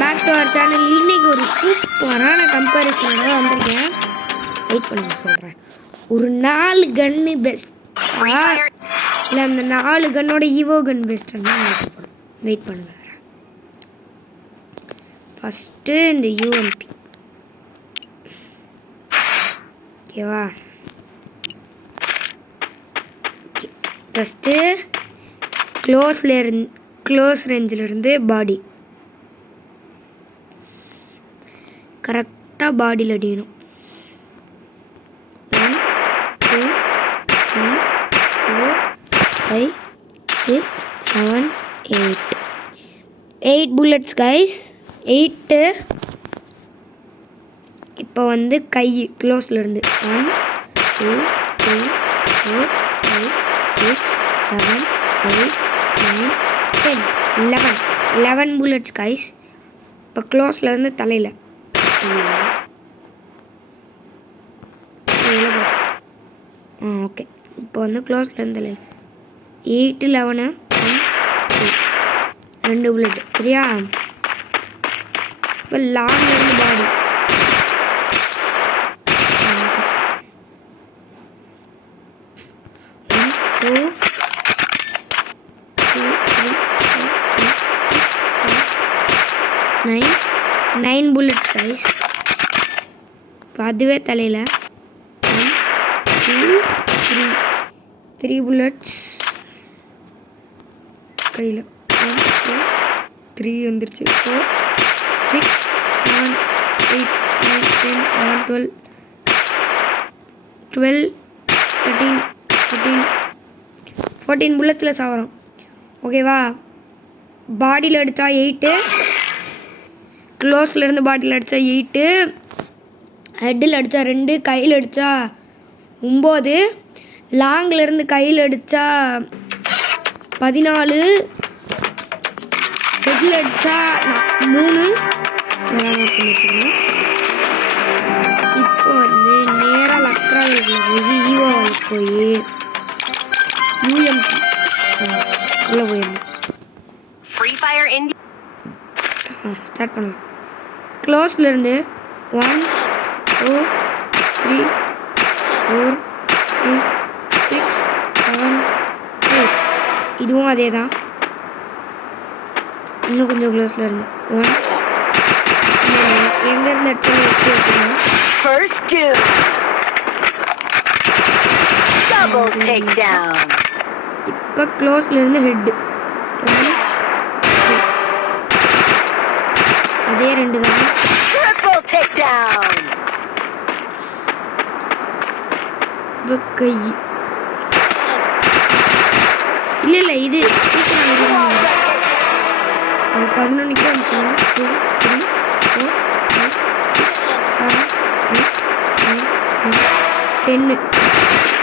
Back to our channel. இன்னைக்கு ஒரு சூப்பரான கம்பேரிசனோட வந்திருக்கேன். வெயிட் பண்ணுங்க சொல்கிறேன். ஒரு 4 கன்னு பெஸ்ட்டா இல்லை அந்த 4 கன்னோட ஈவோ கன் பெஸ்ட்டுன்னு வெயிட் பண்ணுங்க. ஃபஸ்ட்டு இந்த யூஎம்பி ஓகேவா. ஃபஸ்ட்டு க்ளோஸ் ரேஞ்சிலிருந்து பாடி கரெக்டாக பாடியில் அடிக்கணும். 1 2 3 4 5 6 7 8 புல்லட்ஸ் கைஸ். 8. இப்போ வந்து கை க்ளோஸ்லேருந்து 1 2 3 4 5 6 7 8 9 10 11 புல்லட்ஸ் கைஸ். இப்போ க்ளோஸ்லேருந்து தலையில் ஓகே. இப்போ வந்து க்ளோஸ்லேருந்து தலையில் 8 11 2 புல்லட் சரியா. இப்போ லாங்லேருந்து பாடி 1 2 9 புல்லட்ஸ் கைஸ். இப்போ அதுவே தலையில் 1 2 3 புல்லட்ஸ் கையில் 1 2 3 வந்துருச்சு. 4 6 7 8 9 10 11 12 13 14 புல்லத்தில் சாவறோம் ஓகேவா. பாடியில் அடித்தா 8, க்ளோஸ்லேருந்து பாடியில் அடித்தா 8, ஹெட்டில் அடித்தா 2, கையில் அடித்தா 9, லாங்லேருந்து கையில் அடித்தா 14, ஹெட்டில் அடித்தா 3. இப்போ வந்து நேராக லக்ராவில் போய் ஈவோவில் போய் யூஎம்பி உள்ள போயிடணும். ஃப்ரீ ஃபயர் ஸ்டார்ட் பண்ணலாம். க்ளோஸ்லேருந்து 1 2 3 4 5 6 7 8. இதுவும் அதே தான். இன்னும் கொஞ்சம் க்ளோஸில் இருந்து 1 எங்கேருந்து எடுத்து வச்சு வைக்கணும். இப்போ க்ளோஸ்லேருந்து ஹெட்டு அதே 2 தான். கை இல்லை இது சீக்கிரம் அது 11 வந்துச்சு. 2 3 4 5 6 7 8 9 10.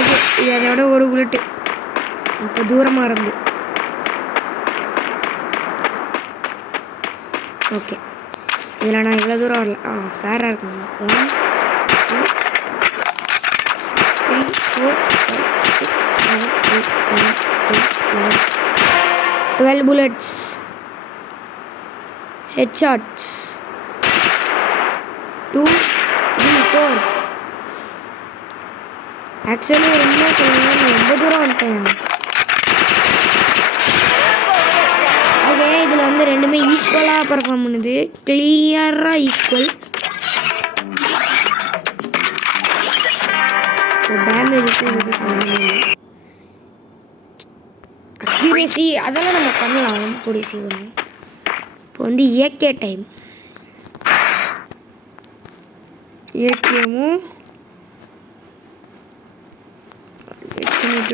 ஓகே இது அதோட ஒரு புல்லட்டு. இப்போ தூரமாக இருந்து ஓகே. இதில் நான் இவ்வளோ தூரம் வரல. ஃபேராக இருக்கணும். 1 2 3 4 5 6 7 8 9 10 11 12 bullets. Headshots 2 3 4. ஆக்சுவலி ஒரு என்ன சொல்லணும், ரொம்ப தூரம் வந்துட்டேன். ஓகே இதில் வந்து ரெண்டுமே ஈக்குவலாக பர்ஃபார்ம் பண்ணுது. கிளியராக ஈக்குவல். டேமேஜ் அக்யூரேசி அதெல்லாம் நம்ம பண்ணலாம் கூடிய சீக்கிரம். இப்போ வந்து ஏகே டைம். ஏகேவும்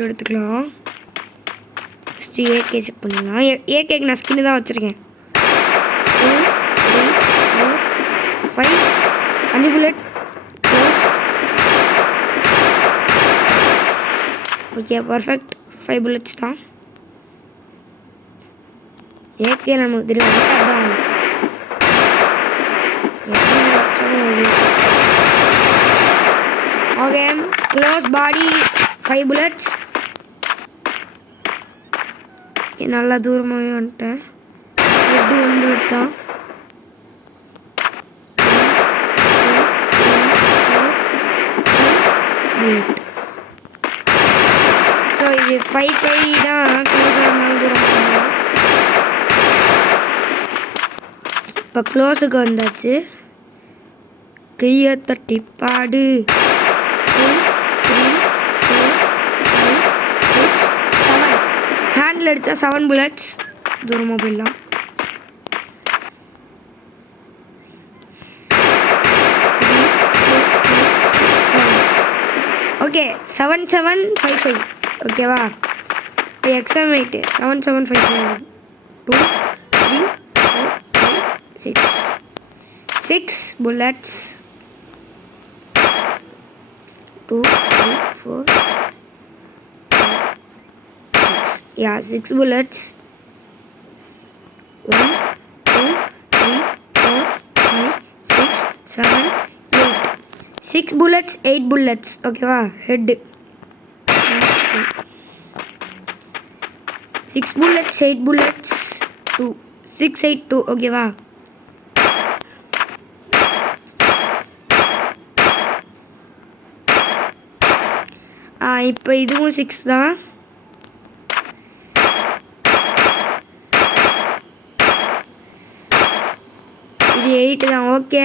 எடுத்துக்கலாம். ஃபஸ்ட்டு ஏகே செக் பண்ணிடலாம். ஏகேக்கு நான் ஸ்கின்னு தான் வச்சுருக்கேன். 2 3 4 5 5 bullet close. Okay perfect. 5 bullets தான். ஏகே நமக்கு தெரியும் அதுதான். ஓகே க்ளோஸ் பாடி 5 புல்லட்ஸ். நல்லா தூரமாகவே வந்துட்டேன். ஹெட்டு 1 புல்லட் தான். 5-5 தான் க்ளோஸாக இருந்தாலும் தூரம். இப்போ க்ளோஸுக்கு வந்தாச்சு. கையை தட்டி பாடு. 2 3 4 5 6 7. ஹேண்டில் அடித்தா 7 புல்லட்ஸ் தூரமாக போயிடலாம். ஓகே 7755 ஓகேவா? Exam weight 7755. 2 3 4 5 6 bullets. 2 3 4 6. Yeah, 6 bullets. 1 2 3 4 5 6 7 8. 6 bullets 8 bullets ஓகேவா? ஹெட் 6 bullets 8 bullets 2 6 8 2 ஓகேவா? இப்போ இதுவும் 6 தான். இது 8 தான். ஓகே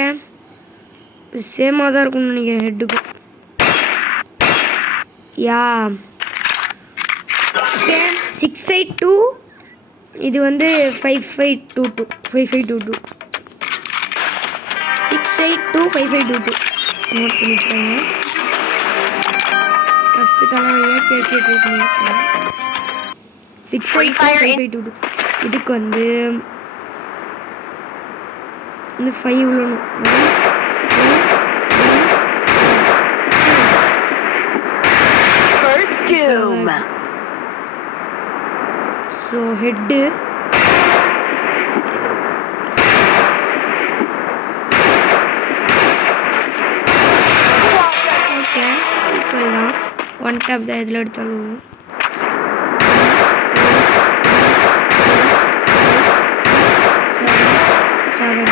சேமாக தான் இருக்கும்னு நினைக்கிறேன் ஹெட்டுக்கும். Yeah okay 6-8-2. இது வந்து 5-5-2-2 5-5-2-2 6-8-2 5-5-2-2 நோட் பண்ணிட்டுருக்காங்க. ஃபஸ்ட்டு தலைவையை கேட்டு ட்ரை பண்ணியிருக்காங்க. 6-8-2 5-5-2-2. இதுக்கு வந்து 5 விழணும். ஸோ ஹெட்டு ஓகே ஈக்குவல் தான். 1 டேப் தான் இதில் எடுத்தாலும். 7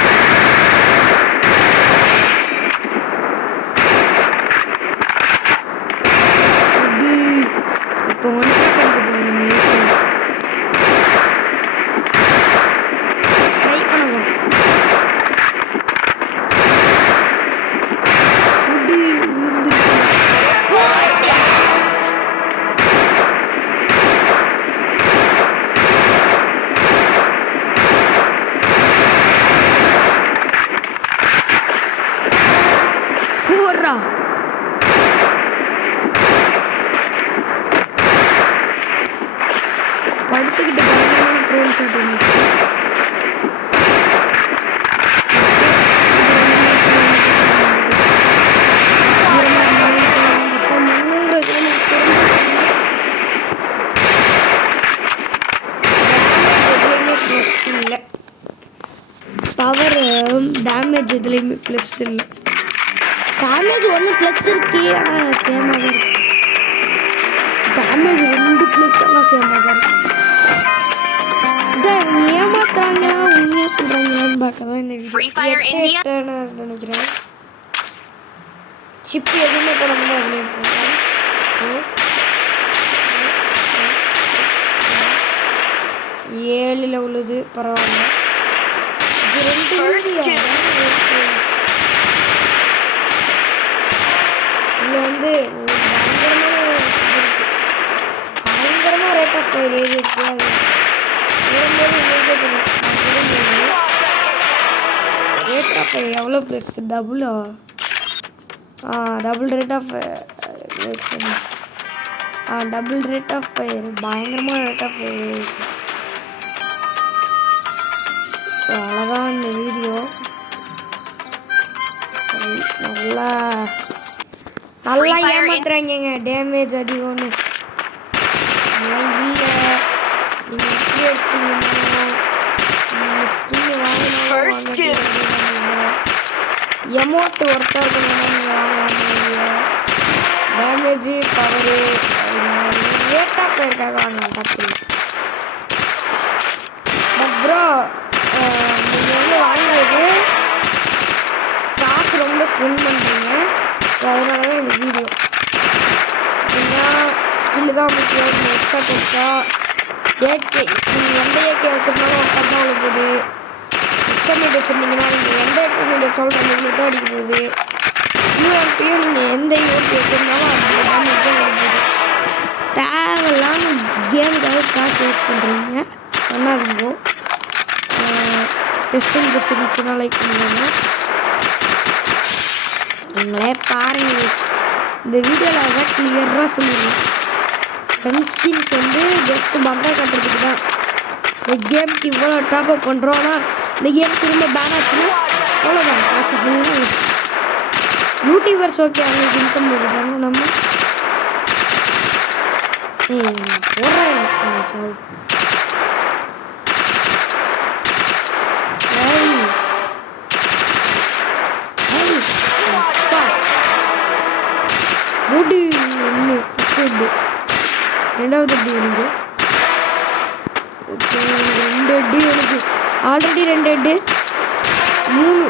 இப்போ 1 டேப் அடிக்க போகணும். ட்ரை பண்ண போகிறோம். ஹோரா படுத்துக்கிட்டு பயங்கரமான ட்ரோல் ஷாட் வந்துச்சு. பவர் டேமேஜ் எதுலேயுமே ப்ளஸ் இல்லை. டேமேஜ் 1 ப்ளஸ் இருக்கு, ஆனால் சேமாக தான் இருக்கு. டேமேஜ் 2 ப்ளஸ் எல்லாம் சேமாக தான் இருக்கு. இதான் ஏமாத்துறாங்களா உண்மையாக சொல்கிறாங்களான்னு பார்க்க தான் இந்த வீடியோ நினைக்கிறேன். சிப்பு எதுவுமே போட முடியாது. 7 உள்ளது பரவாயில்ல. இது 2 இதில் வந்து பயங்கரமாக ரேட் ஆஃப் ஃபயர் ஏறி இருக்கு. ரேட் ஆஃப் ஃபயர் எவ்வளோ ப்ளஸ் டபுளா? Double rate of double rate of fire பயங்கரமாக ரேட் ஆஃப் ஃபயர் இருக்கு. ஸோ அவ்வளோதான் இந்த வீடியோ. நல்லா ஏமாத்துறாங்க. டேமேஜ் அதிகம்னு இல்லை. நீங்கள் எப்படி வச்சிங்கன்னா ஸ்கின் வாங்கினாலும் எமௌண்ட் ஒர்த்தாக இருக்கணும்னா நீங்கள் வாங்கலாம். டேமேஜு பவரு ரேட் ஆஃப் ஃபயருக்காக வாங்கலாம், தப்பு இல்லை. பட் ப்ரோ நீங்கள் வந்து வாங்குறது காசு ரொம்ப ஸ்பெண்ட் பண்ணுறீங்க. ஸோ அதனால தான் இந்த வீடியோ. ஏன்னா ஸ்கில்லு தான் முக்கியம். ஷாட் வச்சா ஏகே நீங்கள் எந்த ஏகே வச்சுருந்தாலும் ஒரு தான் அவ்வளோ போகுது. எக்ஸாமேட் வச்சுருந்தீங்கன்னா நீங்கள் எந்த எக்ஸாமேட் வச்சாலும் உங்களுக்கு தான் அடிக்க போகுது. யூஎம்பியும் நீங்கள் எந்த யூஎம்பி வச்சுருந்தாலும் அந்த டேமேஜ் தான் வர போகுது. தேவையில்லாமல் கேமுக்காக காசு வேஸ்ட் பண்ணுறீங்க, பண்ணாதுங்கோ. டெஸ்டிங் பிடிச்சிருந்துச்சுன்னா லைக் பண்ணுவாங்க. நீங்களே பாருங்கள், இந்த வீடியோவில் அதான் கிளியராக சொல்லுங்கள். ஃப்ரெண்ட் ஸ்கின்ஸ் வந்து ஜஸ்ட் பந்தா கட்டுறதுக்கு தான். இந்த கேமுக்கு இவ்வளோ டாப்அப் பண்ணுறோன்னா இந்த கேம் திரும்ப பேன் ஆச்சுன்னா அவ்வளோதான், காசு ஃபுல்லாக யூடியூபர்ஸ் ஓகே அவங்களுக்கு இன்கம் வருதாங்க. நம்ம போடுறேன் சார் மூடி ஒன்று ஃபஸ்ட்டு ஹெட்டு, ரெண்டாவது ஹெட்டு எனக்கு. ஓகே 2 ஹெட்டு எனக்கு, ஆல்ரெடி 2 ஹெட்டு, 3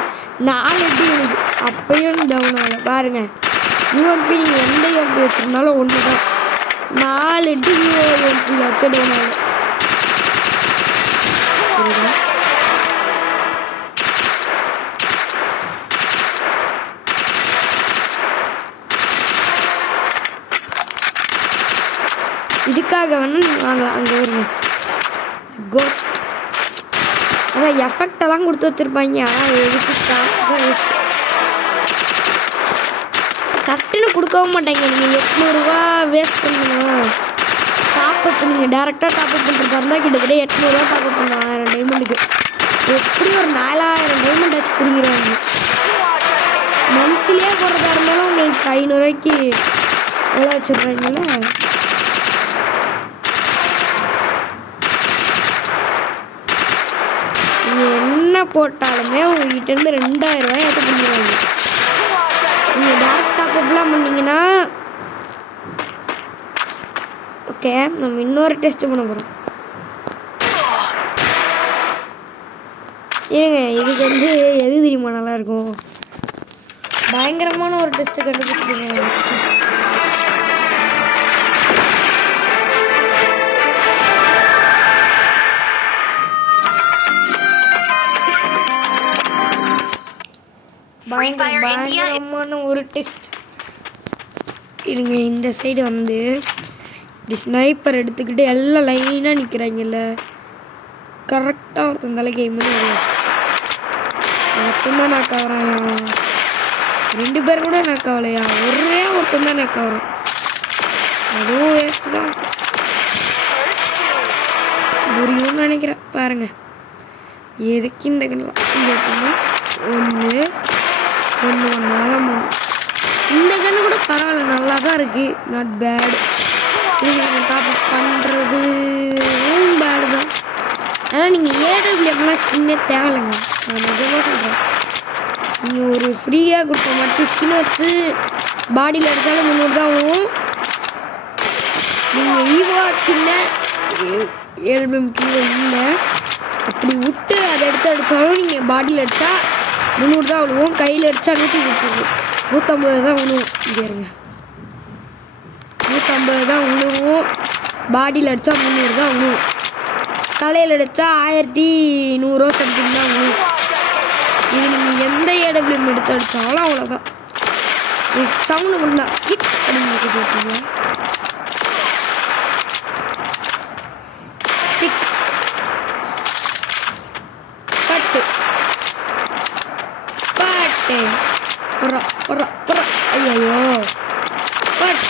4 ஹெட்டு எனக்கு. அப்பையும் டவுன் ஆகலை பாருங்கள். யூஎம்பி நீங்கள் எந்த யூஎம்பி வச்சுருந்தாலும் ஒன்று தான். 4 ஹெட்டு யூஎம்பி வச்ச டவுன் ஆகலை. இதுக்காக வேணால் நீங்கள் வாங்கலாம். அங்கே வருங்க கோஸ்ட், அதான் எஃபெக்டெல்லாம் கொடுத்து வச்சுருப்பாங்க. ஆனால் எதுக்கு ஸ்டாக் தான் வேஸ்ட். சட்டுன்னு கொடுக்கவும் மாட்டாங்க. நீங்கள் 800 ரூபா வேஸ்ட் பண்ணணும். டாப்அப் நீங்கள் டேரெக்டாக டாப்அப் பண்ணுறதா இருந்தால் கிட்டத்தட்ட 800 ரூபா டாப்அப் பண்ணுவோம் 1000 டைமண்டுக்கு. எப்படி ஒரு 4000 டைமண்ட் ஆச்சு பிடிக்கிறாங்க. மந்த்லியாக போடுறதா இருந்தாலும் உங்களுக்கு 500 ரூபாய்க்கு எவ்வளோ வச்சுருக்காங்கல்ல. நீங்கள் என்ன போட்டாலுமே உங்கள்கிட்டேருந்து 2000 ரூபாய் எடுத்து பண்ணிடுவாங்க. நீங்கள் டேரக்ட் டாப்அப்லாம் பண்ணிங்கன்னா ஓகே. நம்ம இன்னொரு டெஸ்ட் பண்ண போகிறோம். இருங்க, இதுக்கு வந்து எது தெரியுமா நல்லாயிருக்கும், பயங்கரமான ஒரு டெஸ்ட்டு கண்டுபிடிச்சிருங்க. பயங்கரமான ஒரு டெஸ்ட். இருங்க, இந்த சைடு வந்து இப்படி ஸ்னைப்பர் எடுத்துக்கிட்டு எல்லாம் லைனாக நிற்கிறாங்கல்ல, கரெக்டாக ஒருத்தன் தலை கேம் ஒருத்தந்தான் நாக்கு ஆகிறான். 2 பேர் கூட நாக்கு ஆகலையா, ஒரே ஒருத்தன் தான் நாக்கு ஆகிறோம். அதுவும் வேஸ்ட் தான் புரியும்னு நினைக்கிறேன். பாருங்க எதுக்கு இந்த கண்ணெலாம் ஒன்று ஒன்றாக இந்த கண்ணு கூட பரவாயில்ல, நல்லா தான் இருக்குது, நாட் பேட். இது டாப்அப் பண்ணுறது பேடு தான். ஆனால் நீங்கள் ஏடபிள்யூஎம்லாம் ஸ்கின்னே தேவையில்லைங்க. நான் நிஜமாக சொல்கிறேன். நீங்கள் ஒரு ஃப்ரீயாக கொடுத்த மட்டும் ஸ்கின் வச்சு பாடியில் எடுத்தாலும் 300 தான் ஆகும். நீங்கள் ஈவா ஸ்கின்னை ஏடபிள்யூஎம் கீழே இல்லை அப்படி விட்டு அதை எடுத்து அடித்தாலும் நீங்கள் பாடியில் அடித்தா 300 தான் விழுவோம். கையில் அடித்தா 130 150 தான் விழுவோம். இங்கே இருங்க, 150 தான் விழுவோம். பாடியில் அடித்தா 300 தான் விழுவோம். தலையில் அடித்தா 1100 சம்திங் தான் விழுவும். இது நீங்கள் எந்த ஏடபிள்யூஎம் எடுத்து அடித்தாலும் அவ்வளோதான். இது சவுண்டு பண்ணா கிட் அப்படின்னு கேட்டீங்க. டிக் பட்டு பட்டு புறா புறா புறா ஐயோ பட்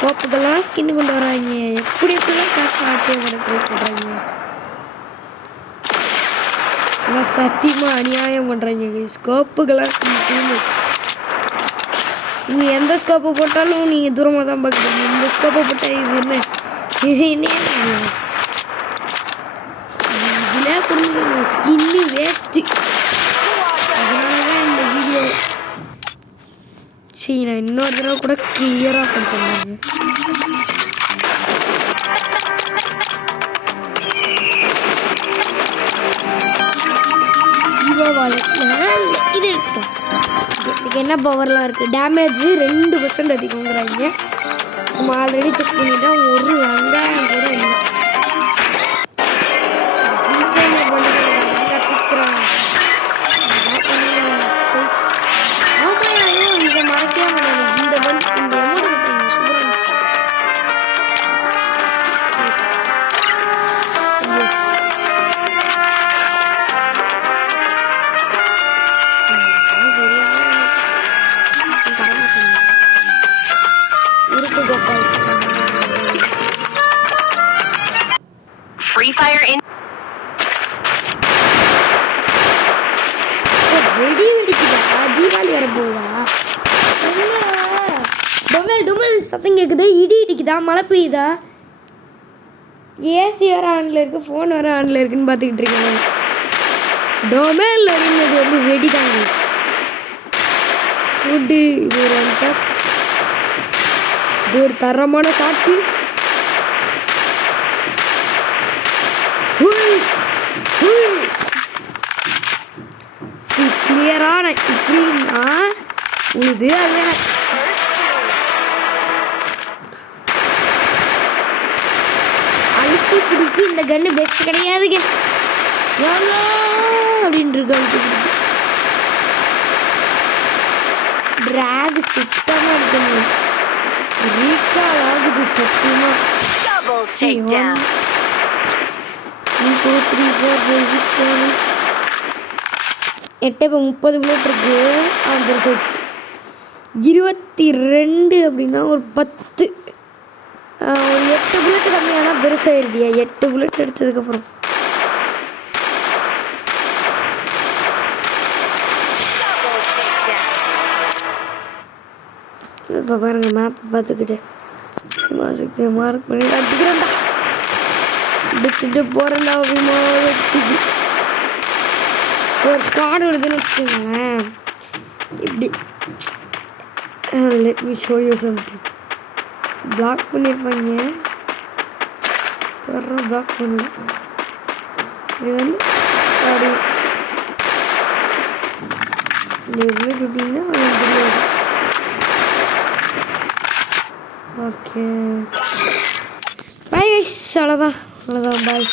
கோப்புக்கெல்லாம் ஸ்கின் கொண்டு வராங்க. எப்படி எப்படிலாம் காசு ஆட்டி வர ட்ரை பண்ணுறாங்க. ஆனால் சத்தியமாக அநியாயம் பண்ணுறாங்க. ஸ்கோப்புக்கெல்லாம் நீங்கள் எந்த ஸ்கோப்பை போட்டாலும் நீங்கள் தூரமாக தான் பார்க்குறீங்க. இந்த ஸ்கோப்பை போட்டால் இது என்ன இதில் புரிஞ்சுக்கோங்க, ஸ்கின்னு வேஸ்ட்டு. அதனால தான் இந்த வீடியோ சரி நான் இன்னொரு தடவை கூட கிளியராக பண்ணுறேன். ஈவோ வாலெட் இது எடுத்துட்டோம். இதுக்கு என்ன பவர்லாம் இருக்குது? டேமேஜ் 2% அதிகங்கிறாங்க. நம்ம ஆல்ரெடி செக் பண்ணிட்டோம். ஒரு வெங்காயம் கூட இல்லை. Free Fire in. வெடி வெடிக்குதா? தீபாவளி வரப்போகுதா? டொமல் டொமல் சத்தம் கேட்குது. இடி இடிக்குதா? மழை பெய்யுதா? ஏசி வேறு ஆனில் இருக்குது, ஃபோன் வேறு ஆனில் இருக்குன்னு பார்த்துக்கிட்டு இருக்கேன். டொமல் அப்படின்றது வந்து வெடி தாங்க. ஃபுட்டு இது ஒரு இது ஒரு தரமான காட்டு. கிளியரான இப்படின்னா இது அது அழுத்தி பிடிக்கி இந்த கன்னு பெஸ்ட் கிடையாதுங்க. அப்படின்னு இருக்கு. அழுத்தி பிடிக்கி ட்ராக் சுத்தமாக இருக்குங்க. ரீகால் ஆகுது சத்தியமா. 8 இப்போ 30 புல்லட் இருக்கு. பெருசாச்சு 22 அப்படின்னா ஒரு 10 ஒரு 8 புல்லட் கம்மியானா பெருசாயிருதியா. 8 புல்லட் அடிச்சதுக்கப்புறம் இப்போ பாருங்க மேப்பை பார்த்துக்கிட்டு மார்க் பண்ணி அடிக்கிறேன்டா. அடிச்சுட்டு போகிறேன்டா. விமானத்துக்கு ஒரு ஸ்குவாட் வருதுன்னு வச்சுக்கோங்களேன். இப்படி let me show you something. Block பண்ணியிருப்பாங்க. பிளாக் பண்ணல. இது வந்து அப்படி விட்டிங்கன்னா அவங்களுக்கு தெரியாது. Okay bye guys. அவ்வளோதான் பாய்.